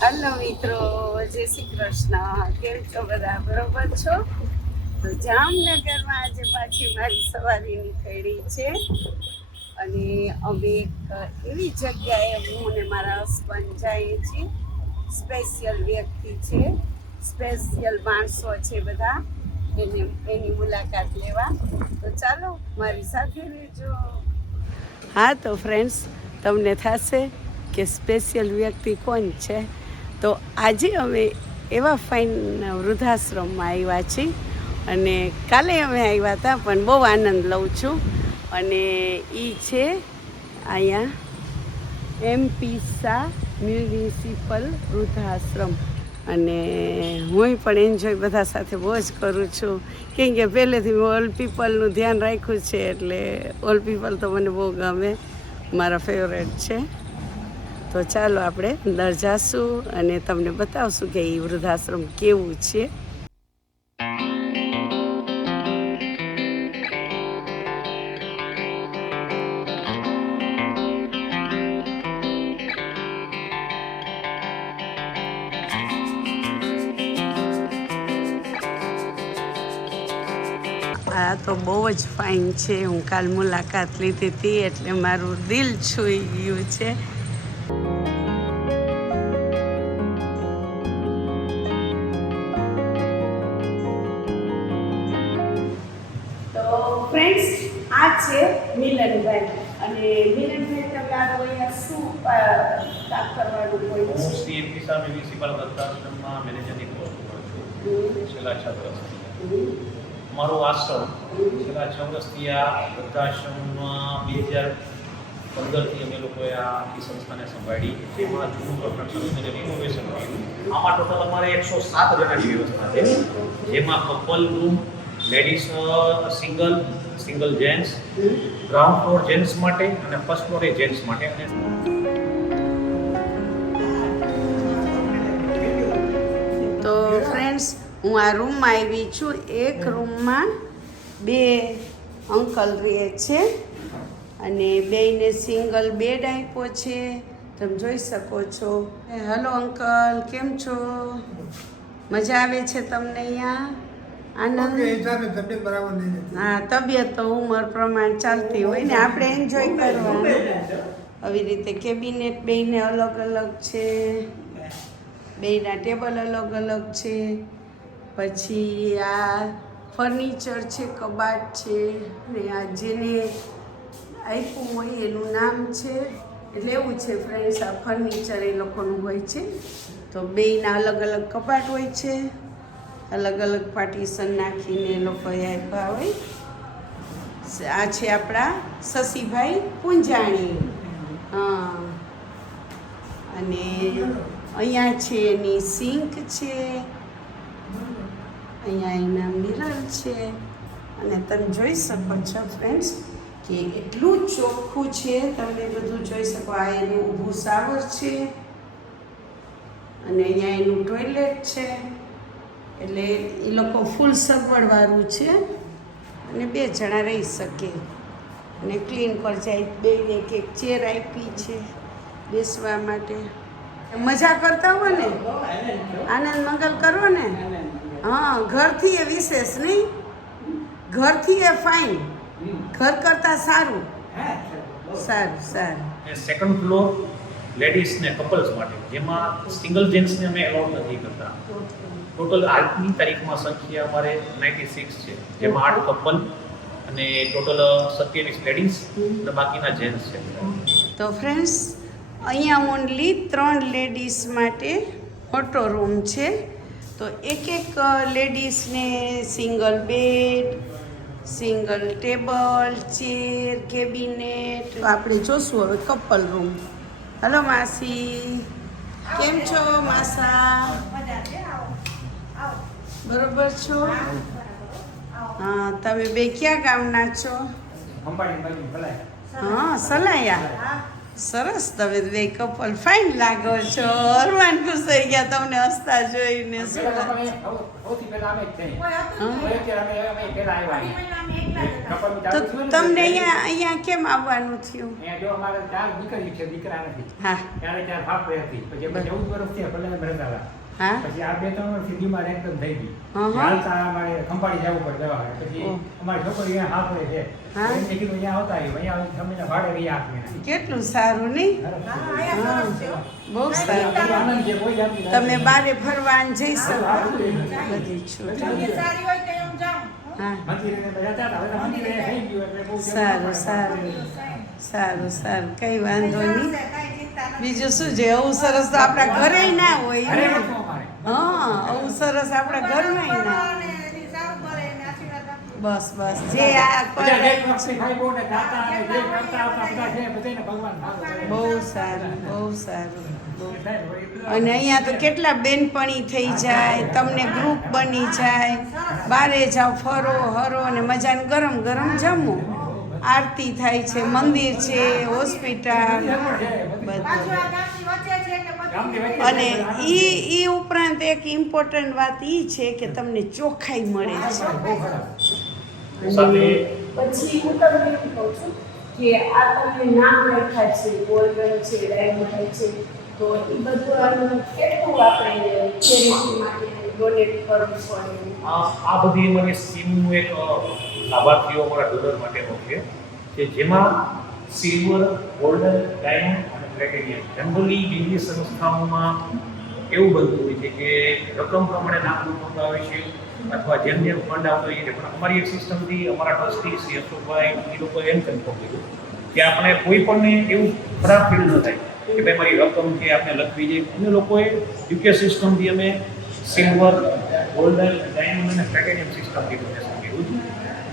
Hello મિત્રો, જય શ્રી કૃષ્ણ. કેમ છો બધા? બરોબર છો? તો જામનગરમાં આજે પાછી મારી સવારી નીકળી છે અને અમે એક એવી જગ્યાએ હું અને મારા હસબન્ડ જઈએ છીએ. સ્પેશિયલ વ્યક્તિ છે, સ્પેશિયલ માણસો છે બધા, એની મુલાકાત લેવા. તો ચાલો મારી સાથે રહેજો. હા તો ફ્રેન્ડ્સ, તમને થશે કે સ્પેશિયલ વ્યક્તિ કોણ છે. તો આજે અમે એવા ફાઇન વૃદ્ધાશ્રમમાં આવ્યા છીએ અને કાલે અમે આવ્યા હતા, પણ બહુ આનંદ લઉં છું. અને એ છે અહીંયા MP શાહ મ્યુનિસિપલ વૃદ્ધાશ્રમ. અને હું પણ એન્જોય બધા સાથે બહુ જ કરું છું, કેમ કે પહેલેથી ઓલ પીપલનું ધ્યાન રાખ્યું છે, એટલે ઓલ પીપલ તો મને બહુ ગમે, મારા ફેવરેટ છે. તો ચાલો આપણે અંદર જાશું અને તમને બતાવશું કે એ વૃદ્ધાશ્રમ કેવું છે. આ તો બહુ જ ફાઇન છે. હું કાલ મુલાકાત લીધી હતી એટલે મારું દિલ છૂઈ ગયું છે. તો ફ્રેન્ડ્સ, આ છે મિલનભાઈ. અને મિલનભાઈ, તમે અહીંયા શું કામ કરવાનું હોય છે? હું શ્રી MP શાહ મ્યુનિસિપલ વૃદ્ધાશ્રમમાં મેનેજરની પોસ્ટ પર છું છેલ્લા 6 વર્ષથી. મારો આશ્રમ છેલ્લા 6 વર્ષથી આ વૃદ્ધાશ્રમમાં 2015થી અમે લોકોએ આ આખી સંસ્થાને સંભાળી. જેમાં જૂનું કન્સ્ટ્રક્શન અને રિનોવેશન કર્યું. આમાં ટોટલ અમારે 107 જણાની વ્યવસ્થા છે, જેમાં couple room, ladies single gents, ground floor gents માટે અને ફર્સ્ટ ફ્લોરે જેન્ટ્સ માટે. અને તો ફ્રેન્ડ્સ, હું આ રૂમમાં આવી છું. એક રૂમમાં 2 અંકલ રહે છે અને બેયને સિંગલ બેડ આપ્યો છે, તમે જોઈ શકો છો. હેલો અંકલ, કેમ છો? મજા આવે છે તમને અહીંયા? આનંદ? હા, તબિયત તો ઉંમર પ્રમાણે ચાલતી હોય ને, આપણે એન્જોય કરવાનું. આવી રીતે કેબિનેટ બેયને અલગ અલગ છે, બેયના ટેબલ અલગ અલગ છે. પછી આ ફર્નિચર છે, કબાટ છે, ને આ જેને આપ્યું હોય એનું નામ છે. એટલે એવું છે ફ્રેન્ડ્સ, આ ફર્નિચર એ લોકોનું હોય છે. તો બેયના અલગ અલગ કબાટ હોય છે, અલગ અલગ પાર્ટીશન નાખીને એ લોકોએ આપ્યા હોય. આ છે આપણા શશીભાઈ પૂંજાણી. હા, અને અહીંયા છે એની સિંક છે, અહીંયા એના મિરર છે. અને તમે જોઈ શકો છો ફ્રેન્ડ્સ કે એટલું ચોખ્ખું છે, તમે બધું જોઈ શકો. આ એનું ઊભું શાવર છે અને અહીંયા એનું ટોયલેટ છે. એટલે એ લોકો ફૂલ સગવડવાળું છે અને 2 જણા રહી શકે. અને ક્લીન કરી જાય. બેયને એક ચેર આપી છે બેસવા માટે. મજા કરતા હો ને, આનંદ મંગલ કરો ને. હા, ઘરથી એ વિશેષ નહીં, ઘરથી એ ફાઇન, ઘર કરતાં સારું. સારું સારું. સેકન્ડ ફ્લોર લેડીઝ ને કપલ્સ માટે, જેમાં સિંગલ જેન્ટ્સને અમે એલાઉડ નથી કરતા. ટોટલ આજની તારીખમાં સંખ્યા અમારે 96 છે, જેમાં 8 કપલ અને ટોટલ 27 લેડીઝ અને બાકીના જેન્ટ્સ છે. તો ફ્રેન્ડ્સ, અહીંયા ઓનલી 3 લેડીઝ માટે મોટો રૂમ છે. તો એક લેડીઝને single bed, single table, chair, cabinet. તો આપણે જોશું હવે કપલ રૂમ. હલો માસી, કેમ છો માસા? બરોબર છો? હા, તમે બે ક્યાં ગામના છો? હા, સલાયા. સરસ, તમે બે કપલ ફાઇન લાગો છો. અરમાન ખુશ થઈ ગયા તમને હસતા જોઈને. શું વાત? સૌથી પહેલા અમે જ થઈ. હમ. અમે પહેલા આવ્યા. તો તમને અહીંયા કેમ આવવાનું થયું? અહીંયા જો અમારે 4 દીકરી છે, દીકરા નથી. હા ત્યારે 4 ફાફડી હતી. પછી અમે 14 વર્ષથી ભલે અમે રહેતા હતા. હા પછી આ 2-3 વર્ષથી બીમાર એકદમ થઈ ગઈ. હં. હાલતા અમારે ખંભાળી જવું પડે દવા. પછી અમારી છોકરી અહીંયા હાફળે છે. હા. એમને કીધું અહીંયા આવતા આવ્યું. અહીંયા તમને ભાડે રહી આપીએ. કેટલું સારું નહીં? બહુ સારું. આનંદ છે, કોઈ જાતની તમે બારે ફરવા ને જઈ શકો. બધી છૂટ. હા મંદિરે જતા હતા. હવે તો મંદિરે થઈ ગયું એટલે બહુ સારું સારું સારું સારું, કઈ વાંધો નહીં. બીજું શું છે, આવું સરસ તો આપણા ઘરે ના હોય અરે ને. નતું અમારે. હા, આવું સરસ આપણા ઘરમાં ના. બસ બસ, જે આ બધા કરે એક વખતે ભાઈ બહુ ને દાતા અને જે કરતા આવતા બધા છે બધાને ભગવાન ભાવે. બહુ સારું બહુ સારું. થાય ને વળી અને અહીંયા તો કેટલા બેનપણી થઈ જાય, તમને ગ્રુપ બની જાય, બારે જાઓ ફરો હરો અને મજાને ગરમ ગરમ જમો. આરતી થાય છે, મંદિર છે, હોસ્પિટલ બધું. અને ઈ ઉપરાંત એક ઇમ્પોર્ટન્ટ વાત ઈ છે કે તમને ચોખ્ખાઈ મળે છે. સાથે પછી હું તમને એમ કહું છું કે આ તમને નામ લખ્યા છે, ગોલ્ડન છે, ડાયમંડ છે, તો એ બધું આનું કેટલું આપણે ચેરિટી માટે ડોનેટ કરવું પડે? આ બધી અમારી સ્કીમનું એક લાભાર્થીઓ અમારા ડોનર માટેનો છે કે જેમાં સિલ્વર, ગોલ્ડન, ડાયમંડ અને પ્લેટિનિયમ જનરલી બીજી સંસ્થાઓમાં એવું બનતું હોય છે કે રકમ પ્રમાણે નામ મૂકવામાં આવે છે અથવા જેમ જેમ ફંડ આવતો હોય છે. પણ અમારી એક સિસ્ટમથી અમારા ટ્રસ્ટી શ્રી અશોકભાઈ એ લોકો એમ કન્ફર્મ કર્યું કે આપણે કોઈ પણને એવું ખરાબ ફીલ ન થાય કે ભાઈ મારી રકમ છે આપણે લખવી જોઈએ. અમે લોકોએ યુકે સિસ્ટમથી અમે સિલ્વર, ગોલ્ડન, ડાયમંડ અને પ્લેટિનિયમ સિસ્ટમથી ડોનેશન કર્યું છે.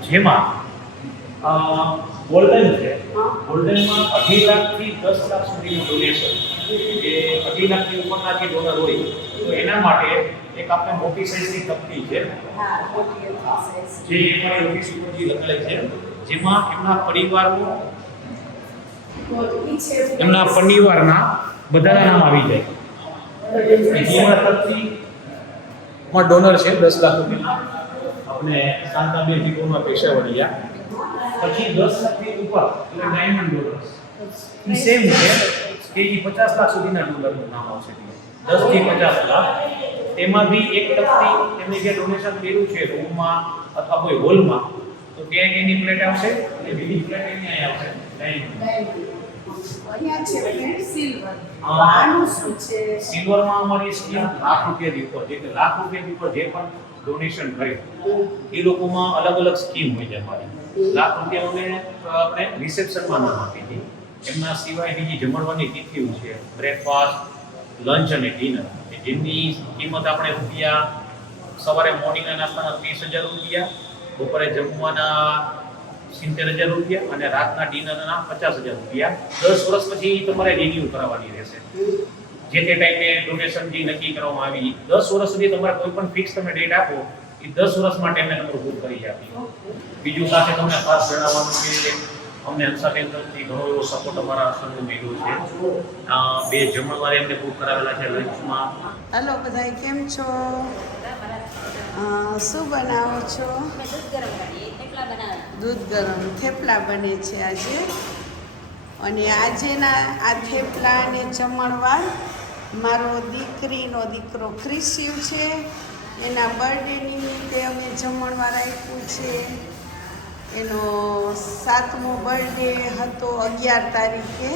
જેમાં ગોલ્ડન છે, ગોલ્ડનમાં 2.5 લાખથી 10 લાખ સુધીનું ડોનેશન, જે 2.5 લાખથી ઉપરના જે ડોનર હોય તો એના માટે એક આપણે મોટી સાઇઝની તકતી છે હા, મોટી જે અમારી ઓફિસ ઉપર જે લખેલી છે, જેમાં એમના પરિવારના બધાના નામ આવી જાય. જેમાં તકતીમાં ડોનર છે 10 લાખ રૂપિયા આપણે શાંતાબેન ટીકોના પૈસા વળ્યા. પછી 10 લાખથી ઉપર એટલે ડાયમંડ ડોનર્સ એ સેમ છે કે એ 50 લાખ સુધીના ડોનરનું નામ આવશે. 10 થી 50 લાખ તેમાં બી એક તકતી એમને જે ડોનેશન કર્યું છે રૂમમાં અથવા કોઈ હોલમાં તો ત્યાં એની પ્લેટ આવશે અને બીજી પ્લેટ એની આવશે ડાયમંડ. અહીંયા છે સિલ્વર. આનું શું છે? સિલ્વરમાં અમારી સ્કીમ ₹1,00,000 ઉપર જે કે ₹1,00,000 ઉપર જે પણ ડોનેશન કરે એ લોકોમાં અલગ અલગ સ્કીમ હોય છે અમારી. ₹1,00,000 આપણે રિસેપ્શનમાં નામ આપી હતી. એમના સિવાય બીજી જમણવાની તિથિઓ છે, બ્રેકફાસ્ટ, લંચ અને ડિનર, જેમની કિંમત આપણે રૂપિયા સવારે મોર્નિંગના નાસ્તાના ₹30,000, બપોરે જમવાના ₹70,000 અને રાતના ડિનરના ₹50,000. 10 વર્ષ પછી તમારે રિન્યુ કરાવવાની રહેશે. જે તે ટાઈમે ડોનેશન જે નક્કી કરવામાં આવી 10 વર્ષ સુધી તમારે કોઈ પણ ફિક્સ તમે ડેટ આપો એ 10 વર્ષ માટે અમે તમારું બુક કરી આપીએ. બીજું સાથે તમને ખાસ જણાવવાનું કે અમને હંસાબેન તરફથી ઘણો એવો સપોર્ટ અમારા સંઘ મળ્યો છે. 2 જમણવાર એમને બુક કરાવેલા છે લંચમાં. હલો બધાય, કેમ છો? શું બનાવો છો? દૂધ ગરમ થેપલા બને છે આજે. અને આજેના આ થેપલા અને જમણવાર મારો દીકરીનો દીકરો ક્રિશિવ છે, એના બર્થડે નિમિત્તે અમે જમણવાર આપ્યું છે. એનો 7મો બર્થડે હતો 11 તારીખે.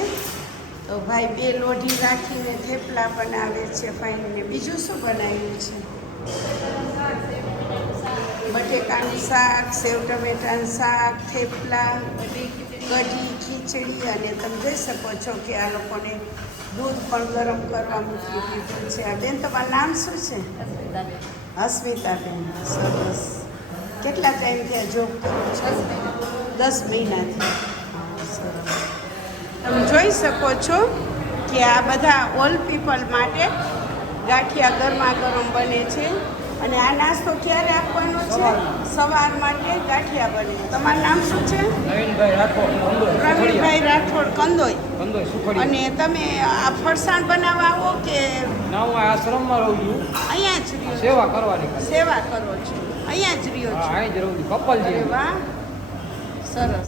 તો ભાઈ 2 લોઢી રાખીને થેપલા બનાવે છે ફાઈને. બીજું શું બનાવ્યું છે? બટેકાનું શાક, સેવ ટમેટાનું શાક, થેપલા, કઢી, ખીચડી. અને તમે જોઈ શકો છો કે આ લોકોને દૂધ પણ ગરમ કરવા મૂકી દીધું છે. આ બેન, તમારું નામ શું છે? અસ્મિતાબેન. સરસ. કેટલા ટાઈમથી આ જોબ કરો છો? 10 મહિનાથી. સરસ. તમે જોઈ શકો છો કે આ બધા ઓલ પીપલ માટે ગાંઠિયા ગરમા ગરમ બને છે. અને આ નાસ્તો ક્યારે આપવાનો છે? સવાર માટે ગાંઠિયા બને. તમારું નામ શું છે? નવીનભાઈ રાઠોડ પ્રવીણભાઈ રાઠોડ, કંદોઈ. કંદોઈ સુખડી. અને તમે આ ફરસાણ બનાવવા આવો કે ના, હું આશ્રમમાં રહું છું, અહીંયા જ રહ્યો છો? સેવા કરવાની ખાલી. સેવા કરો છો, અહીંયા જ રહ્યો હા, છો? અહીં જ રહું છું, કપલજી. અરે વાહ, સરસ.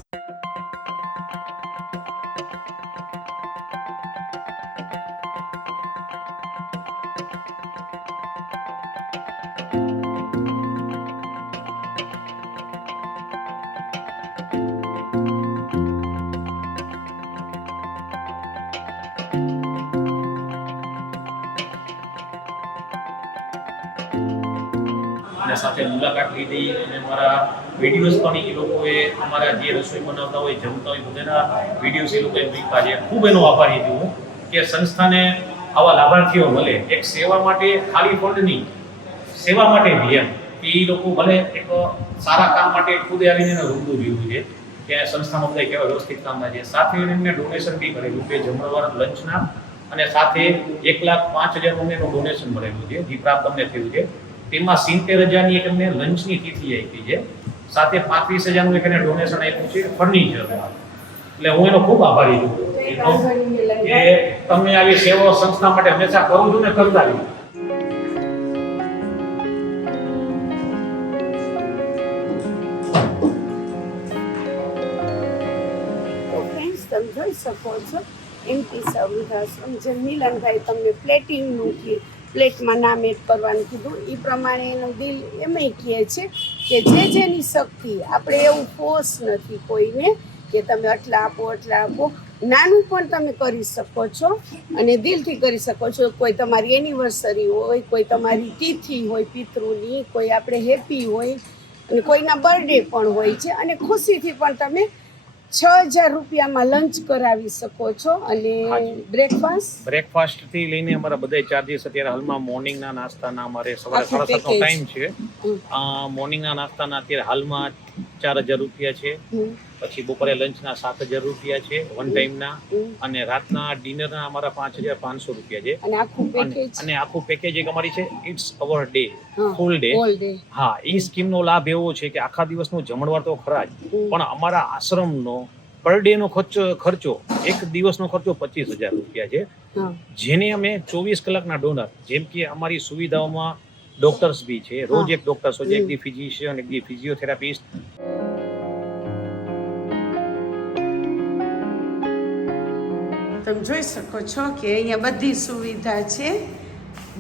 અને સાથે મુલાકાત લીધી અને મારા વિડીયોઝ પણ એ લોકોએ અમારા જે રસોઈ બનાવતા હોય જમતા હોય બધાના વિડીયોઝ એ લોકોએ મૂક્યા છે. ખૂબ એનો આભારી છું હું કે સંસ્થાને આવા લાભાર્થીઓ મળે. એક સેવા માટે ખાલી ફંડ નહીં, સેવા માટે બી એમ એ લોકો ભલે એક સારા કામ માટે ખુદ આવીને રૂબરૂ જોયું છે કે સંસ્થામાં બધા કેવા વ્યવસ્થિત કામના છે. સાથે એમને ડોનેશન બી કરેલું કે જમણવાર લંચના, અને સાથે 1,05,000 એનું ડોનેશન મળેલું છે જે પ્રાપ્ત અમને થયું છે. તેમાં 70,000ની એક એમને લંચની તિથિ આપી છે, સાથે 35,000નું એક એને ડોનેશન આપ્યું છે ફર્નિચર. એટલે હું એનો ખૂબ આભારી છું કે તમે આવી સેવા સંસ્થા માટે હંમેશા કરું છું ને કરતા રહ્યું. તમે જોઈ શકો છો એમપી સૌરાષ્ટ્ર જે મિલનભાઈ તમને પ્લેટિંગનું પ્લેટમાં નામ એડ કરવાનું કીધું એ પ્રમાણે એનું દિલ એમય કહે છે કે જેની શક્તિ, આપણે એવું ફોર્સ નથી કોઈને કે તમે આટલા આપો આટલા આપો. નાનું પણ તમે કરી શકો છો અને દિલથી કરી શકો છો. કોઈ તમારી એનિવર્સરી હોય, કોઈ તમારી તિથિ હોય પિતૃની, કોઈ આપણે હેપી હોય અને કોઈના બર્થડે પણ હોય છે. અને ખુશીથી પણ તમે 6,000 રૂપિયામાં લંચ કરાવી શકો છો. અને બ્રેકફાસ્ટ થી લઈને અમારા બધા ચાર્જીસ અત્યારે હાલમાં મોર્નિંગના નાસ્તાના અમારે સવારે 7:30 નો ટાઈમ છે. મોર્નિંગના નાસ્તાના અત્યારે હાલમાં 4,000 રૂપિયા છે. પછી બપોરે લંચના 7,000 રૂપિયા છે વન ટાઈમના, અને રાતના ડિનરના અમારા 5,500 રૂપિયા છે. અને આખું પેકેજ એક અમારી છે it's our day, full day. હા, એ સ્કીમનો લાભ એવો છે કે આખા દિવસનો જમણવાર તો ખરા જ, પણ અમારા આશ્રમનો પર ડે નો ખર્ચો એક દિવસનો ખર્ચો 25,000 રૂપિયા છે, જેને અમે 24 કલાકના ડોનર, જેમ કે અમારી સુવિધાઓમાં ડોક્ટર્સ બી છે, રોજ એક ડોક્ટર્સ હોય, એક દી ફિઝિશિયન, એક દી ફિઝિયોથેરાપિસ્ટ. તમે જોઈ શકો છો કે અહીંયા બધી સુવિધા છે.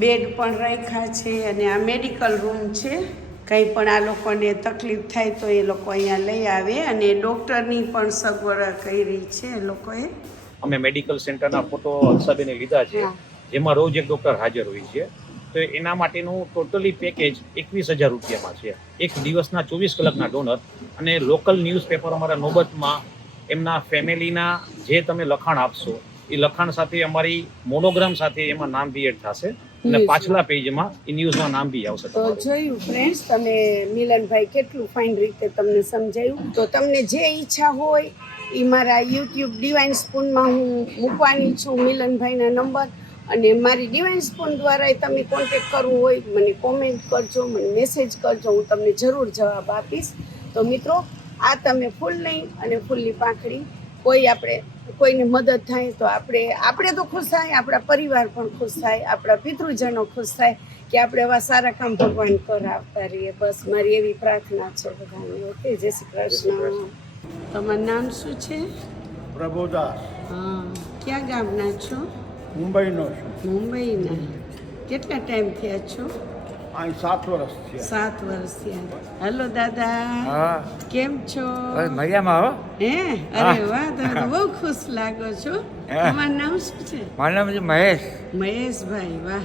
બેડ પણ રાખ્યા છે અને આ મેડિકલ રૂમ છે. કંઈ પણ આ લોકોને તકલીફ થાય તો એ લોકો અહીંયા લઈ આવે, અને ડૉક્ટરની પણ સગવડ કરી છે એ લોકોએ. અમે મેડિકલ સેન્ટરના ફોટો હર્ષાબેને લીધા છે, જેમાં રોજ એક ડૉક્ટર હાજર હોય છે. તો એના માટેનું ટોટલી પેકેજ 21,000 રૂપિયામાં છે. એક દિવસના 24 કલાકના ડોનર, અને લોકલ ન્યૂઝપેપર અમારા નોબતમાં એમના ફેમિલીના જે તમે લખાણ આપશો એ લખાણ સાથે અમારી મોનોગ્રામ સાથે એમાં નામ બી એડ થશે, અને પાછલા પેજમાં એ ન્યૂઝમાં નામ બી આવશે. તો જોયું ફ્રેન્ડ્સ, તમે મિલનભાઈ કેટલું ફાઇન રીતે તમને સમજાયું. તો તમને જે ઈચ્છા હોય એ મારા યુટ્યુબ ડિવાઇન સ્પૂનમાં હું મૂકવાની છું મિલનભાઈના નંબર, અને મારી ડિવાઇન સ્પૂન દ્વારા તમે કોન્ટેક્ટ કરવું હોય મને કોમેન્ટ કરજો, મને મેસેજ કરજો, હું તમને જરૂર જવાબ આપીશ. તો મિત્રો, આ તમે ફૂલ નહીં અને ફૂલની પાંખડી, કોઈને મદદ થાય તો આપણે તો ખુશ થાય, આપણા પરિવાર પણ ખુશ થાય, આપણા પિતૃજનો ખુશ થાય કે આપણે એવા સારા કામ ભગવાન કરાવતા રહીએ. બસ મારી એવી પ્રાર્થના છે બધાને. ઓકે, જય શ્રી કૃષ્ણ. તમારું નામ શું છે? પ્રભુદાસ. હા, ક્યાં ગામના છો? મુંબઈનો છું. મુંબઈના. કેટલા ટાઈમ થયા છો? અહીં 7 વર્ષ થયા. 7 વર્ષ થયા. હેલો દાદા, હા, કેમ છો? મજામાં હો. હે, અરે વાહ, તમે તો બહુ ખુશ લાગો છો. તમારું નામ શું છે? મારું નામ છે મહેશ. મહેશભાઈ, વાહ.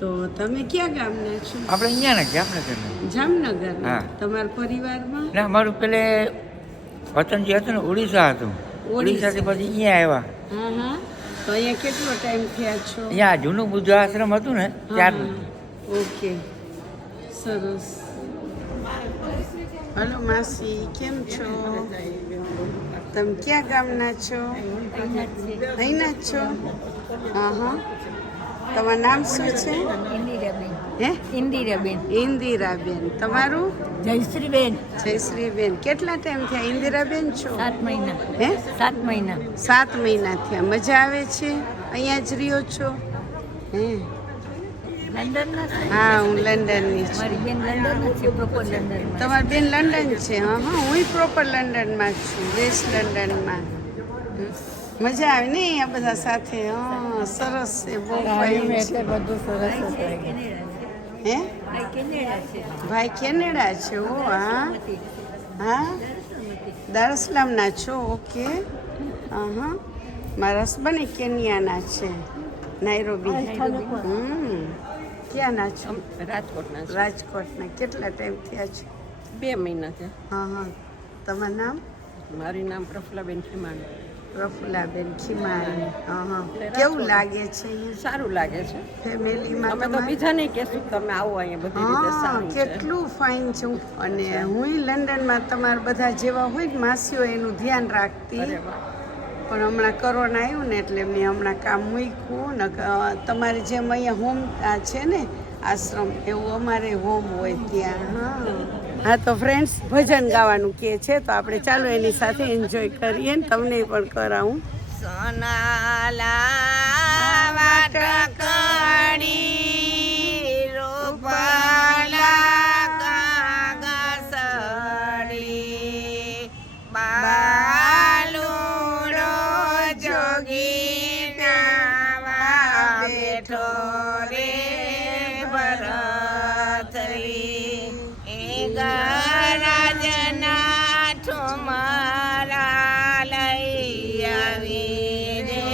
તો તમે ક્યાં ગામના છો? આપણે અહીંયા ને જામનગરના. જામનગરના. હા. તમારા પરિવારમાં? ના, મારું પેલે વતન જે હતું ને ઉડીસા હતું. ઉડીસાથી પછી અહીંયા આવ્યા. હા હા. તો અહીંયા કેટલો ટાઈમ થયા છો? અહીંયા જૂનું બુદ્ધ આશ્રમ હતું ને ત્યાર. ઓકે, સરસ. હલો માસી, કેમ છો? તમે ક્યાં ગામના છો? અહીંના જ છો? હા હા. તમારું નામ શું છે? ઇન્દિરાબેન. હે? ઇન્દિરાબેન. ઇન્દિરાબેન. તમારું? જયશ્રીબેન. જયશ્રીબેન. કેટલા ટાઈમ થયા ઇન્દિરાબેન છો? 7 મહિના. હે? 7 મહિના. 7 મહિના થયા. મજા આવે છે? અહીંયા જ રહ્યો છો? હે? લંડનના છે. હા, હું લંડનની છું. મારી બેન લંડન છે, પ્રોપર લંડનમાં. તમારી બેન લંડન છે? હા હા, હું પ્રોપર લંડનમાં જ છું, વેસ્ટ લંડનમાં. મજા આવે ને આ બધા સાથે? હા, સરસ છે, બહુ ફાઇન છે. એટલે બધું સરસ હતું. હે? કેનેડા છે. ભાઈ કેનેડા છે? ઓ હા હા, દારસલામના છો? ઓકે. હા, મારા હસબન્ડ કેનિયાના છે, નાયરોબી. ક્યાંના છો? રાજકોટના છે. રાજકોટના. કેટલા ટાઈમ થયા છે? 2 મહિના છે. હા હા. તમારું નામ? મારું નામ પ્રફુલ્લાબેન ખીમાણી. પ્રફુલ્લાબેન ખીમાણી. હા હા. કેવું લાગે છે અહીંયા? સારું લાગે છે. ફેમિલીમાં અમે તો તમારે? બીજા નહીં કહેશું, તમે આવો અહીંયા બધી રીતે હા, સારું છે. કેટલું ફાઇન છે. અને હું લંડનમાં તમારા બધા જેવા હોય ને માસીઓ એનું ધ્યાન રાખતી. અરે વાહ. પણ હમણાં કોરોના આવ્યું ને એટલે મેં હમણાં કામ મૂક્યું ને. તમારે જેમ અહીંયા હોમ છે ને આશ્રમ, એવું અમારે હોમ હોય ત્યાં. હા તો ફ્રેન્ડ્સ, ભજન ગાવાનું કહે છે તો આપણે ચાલો એની સાથે એન્જોય કરીએ ને તમને પણ કરાવું. સોનાલા વાટકડી રૂપાલા કાગસડી બાલુડો જોગી નાવા બેઠો રે ભરતરી એ ગરાજના ઠુમરા લઈ આવી રે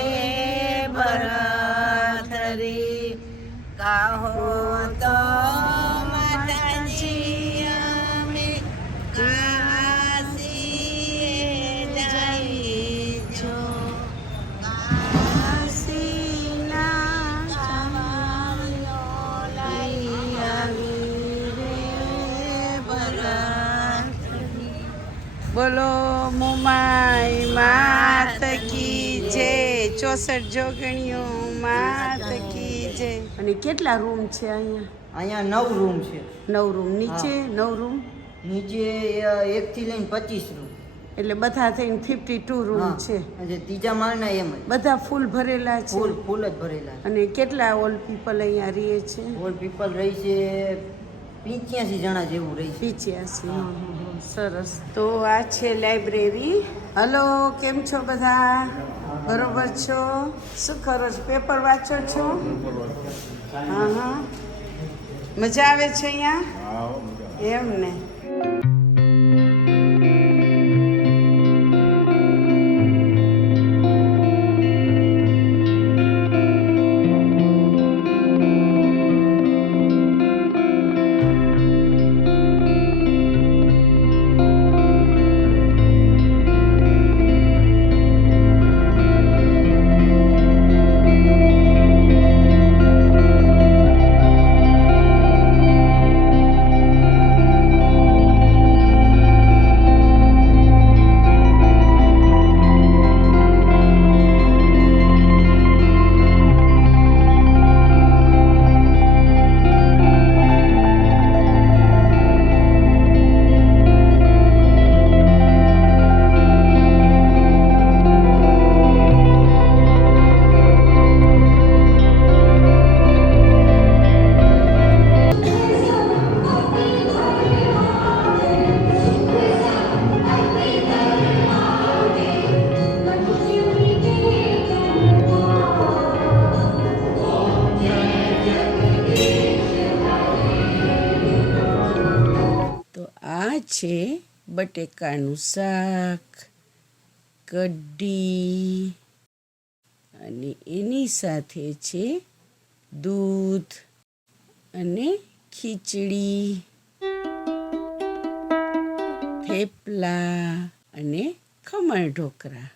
ભરતરી કહો તો માતાજી અમે કાશીએ જઈજો. કાશીના ચાવલો લઈ આવી રે ભરતરી. બોલો મુમાઈ માત કી જય. 64 જોગણીઓ માત કી જય. અને કેટલા રૂમ છે અહીંયા? અહીંયા 9 રૂમ છે. 9 રૂમ. નીચે 9 રૂમ નીચે 1 થી લઈને 25 રૂમ. એટલે બધા થઈને 52 રૂમ હા. છે. અને ત્રીજા માળના એમ જ બધા ફૂલ ભરેલા છે. ફૂલ જ ભરેલા છે. અને કેટલા ઓલ્ડ પીપલ અહીંયા રહે છે? ઓલ પીપલ રહી છે 85 જણા જેવું રહી છે. 85. સરસ. તો આ છે લાઇબ્રેરી. હલો, કેમ છો બધા? બરોબર છો? શું કરો છો? પેપર વાંચો છો? હા હા. મજા આવે છે અહીંયા? એમ ને. છે બટેકાનું શાક, કઢી અને એની સાથે છે દૂધ અને ખીચડી, થેપલા અને ખમણ ઢોકળા.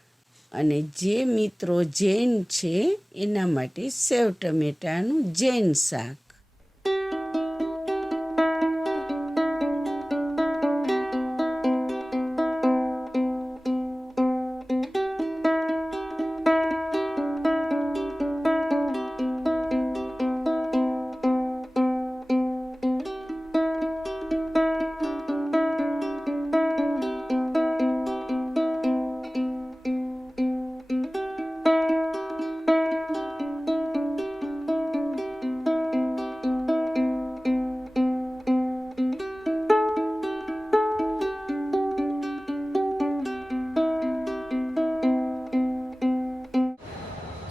અને જે મિત્રો જૈન છે એના માટે સેવ ટમેટાનું જૈન શાક.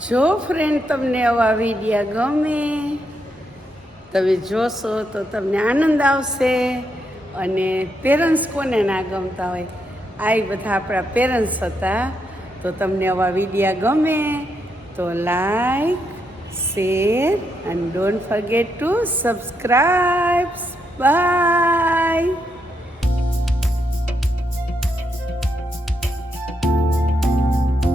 જો ફ્રેન્ડ તમને આવા વિડીયા ગમે તમે જોશો તો તમને આનંદ આવશે. અને પેરેન્ટ્સ કોને ના ગમતા હોય, આ બધા આપણા પેરેન્ટ્સ હતા. તો તમને આવા વિડીયા ગમે તો like, share and don't forget to subscribe. By.